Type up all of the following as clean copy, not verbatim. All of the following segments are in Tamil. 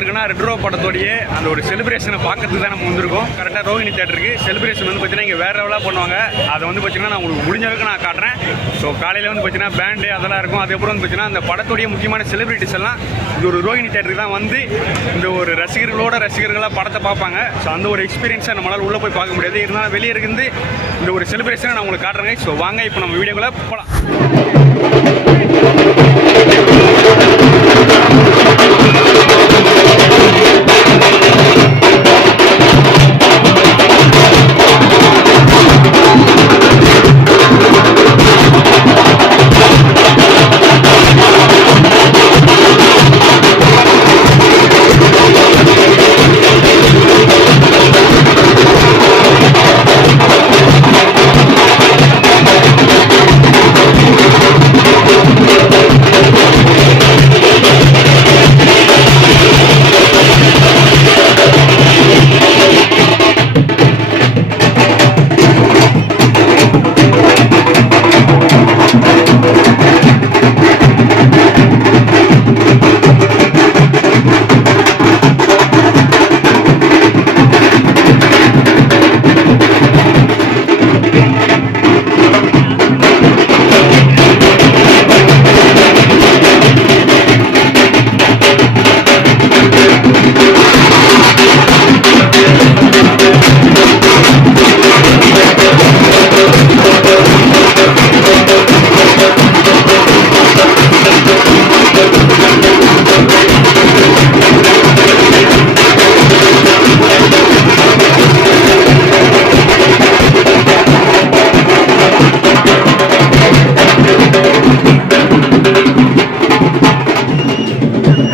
வந்திருக்குன்னா ரெட் ரோ படத்தோடைய அந்த ஒரு செலிப்ரேஷனை பார்க்கறதுக்கு தான் நம்ம வந்திருக்கோம். கரெக்டாக ரோஹிணி தேட்டருக்கு செலிப்ரேஷன் வந்து பார்த்தீங்கன்னா இங்கே வேறு லெவலாக பண்ணுவாங்க. அதை வந்து பார்த்தீங்கன்னா நான் உங்களுக்கு முடிஞ்ச அளவுக்கு நான் காட்டுறேன். ஸோ காலையில் வந்து பார்த்தீங்கன்னா பேண்டு அதெல்லாம் இருக்கும். அதுக்கப்புறம் வந்து பார்த்தீங்கன்னா அந்த படத்துடைய முக்கியமான செலிபிரிட்டிஸ் எல்லாம் இந்த ஒரு ரோஹிணி தேட்டருக்கு தான் வந்து இந்த ஒரு ரசிகர்களாக படத்தை பார்ப்பாங்க. ஸோ அந்த ஒரு எக்ஸ்பீரியன்ஸை நம்மளால் உள்ளே போய் பார்க்க முடியாது. இருந்தாலும் வெளியே இருந்து இந்த ஒரு செலிப்ரேஷனை நான் உங்களுக்கு காட்டுறேங்க. ஸோ வாங்க இப்போ நம்ம வீடியோக்குள்ளே போகலாம்.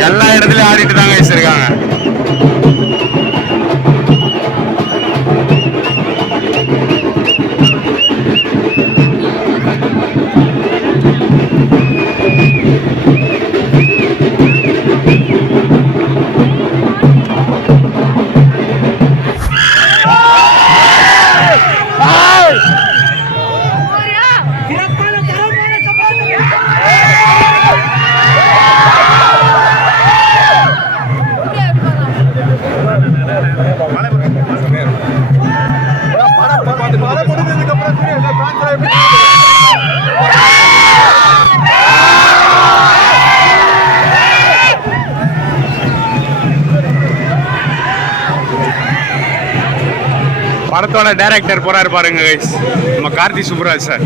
எல்லா இடத்துலயும் ஆடிட்டு தாங்க வச்சிருக்காங்க. படத்தோட டைரக்டர் போறாரு பாருங்க கைஸ், நம்ம கார்த்தி சுப்ராஜ் சார்.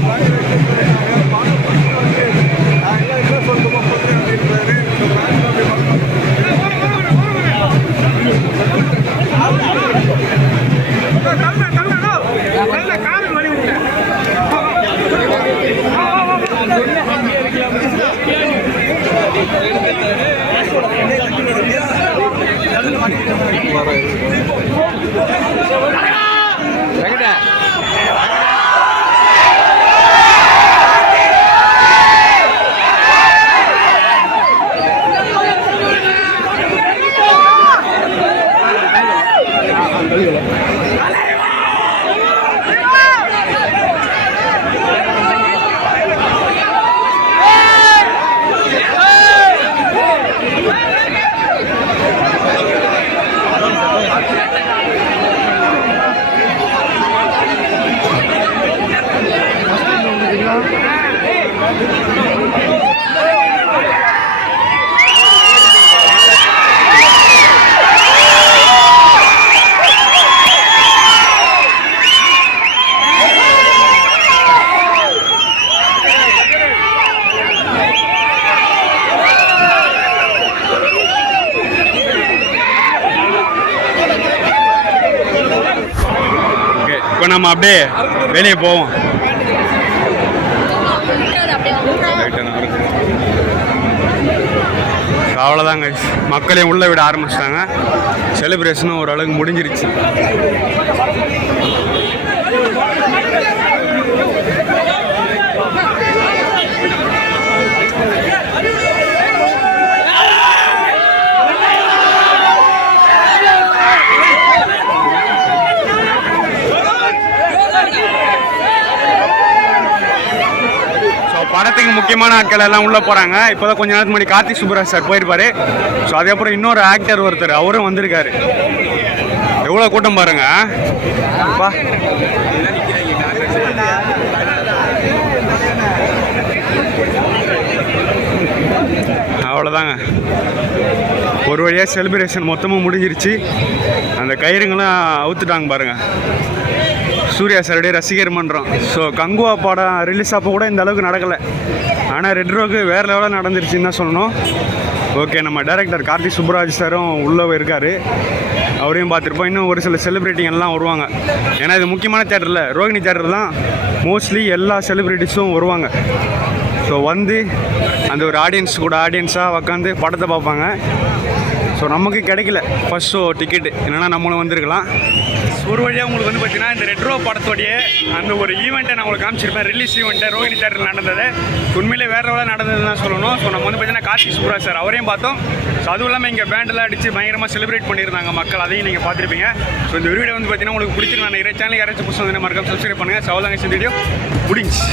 இப்போ நம்ம அப்படியே வெளியே போவோம். அவ்வளோதாங்க, மக்களையும் உள்ளே விட ஆரம்பிச்சிட்டாங்க. செலிப்ரேஷனும் ஓரளவுக்கு முடிஞ்சிருச்சு. படத்துக்கு முக்கியமான ஆட்கள் எல்லாம் உள்ளே போகிறாங்க. இப்போ தான் கொஞ்ச நேரத்துக்கு முன்னாடி கார்த்திக் சுப்புராஜ் சார் போயிருப்பாரு. ஸோ அதுக்கப்புறம் இன்னொரு ஆக்டர் ஒருத்தர் அவரும் வந்திருக்காரு. எவ்வளோ கூட்டம் பாருங்க. அவ்வளோதாங்க, ஒரு வழியாக செலிப்ரேஷன் மொத்தமாக முடிஞ்சிருச்சு. அந்த கயிறுங்களாம் அவுத்துட்டாங்க பாருங்கள். சூர்யா சாருடைய ரசிகர் மன்றம். ஸோ கங்குவா படம் ரிலீஸ் அப்போ கூட இந்த அளவுக்கு நடக்கலை. ஆனால் ரெட் ரோக்கு வேறு லெவலில் நடந்துருச்சுன்னு தான் சொல்லணும். ஓகே, நம்ம டைரக்டர் கார்த்திக் சுப்புராஜ் சாரும் உள்ளே இருக்கார். அவரையும் பார்த்துருப்போம். இன்னும் ஒரு சில செலிப்ரிட்டிங்கெல்லாம் வருவாங்க. ஏன்னா இது முக்கியமான தேட்டரில், ரோகிணி தேட்டர் தான் மோஸ்ட்லி எல்லா செலிப்ரிட்டிஸும் வருவாங்க. ஸோ வந்து அந்த ஒரு ஆடியன்ஸாக உட்காந்து படத்தை பார்ப்பாங்க. ஸோ நமக்கு கிடைக்கல ஃபஸ்ட் ஷோ டிக்கெட்டு, என்னென்னா நம்மளும் வந்திருக்கலாம். ஒரு வழியாக உங்களுக்கு வந்து பார்த்தீங்கன்னா இந்த ரெட்ரோ படத்தோடைய அந்த ஒரு ஈவெண்ட்டை நான் உங்களுக்கு காமிச்சிருப்பேன். ரிலீஸ் ஈவெண்ட்டை ரோகிணி தேட்டரில் நடந்தது. உண்மையிலே வேறு எவ்வளோ நடந்ததுன்னு தான் சொல்லணும். ஸோ நம்ம வந்து பார்த்தீங்கன்னா கார்த்திக் சுப்புராஜ் சார் அவரையும் பார்த்தோம். ஸோ அதுவும் இல்லாமல் இங்கே பேண்டெல்லாம் அடித்து பயங்கரமாக செலிப்ரேட் பண்ணியிருந்தாங்க மக்கள். அதையும் நீங்கள் பார்த்துருப்பீங்க. ஸோ இந்த வீடியோ வந்து பார்த்தீங்கன்னா உங்களுக்கு பிடிச்சிருக்கு. நான் சேனல் யாராச்சும் புதுசாக வந்து மறக்காம சப்ஸ்கிரைப் பண்ணுங்கள். சவதாங்க வீடியோ முடிஞ்சு.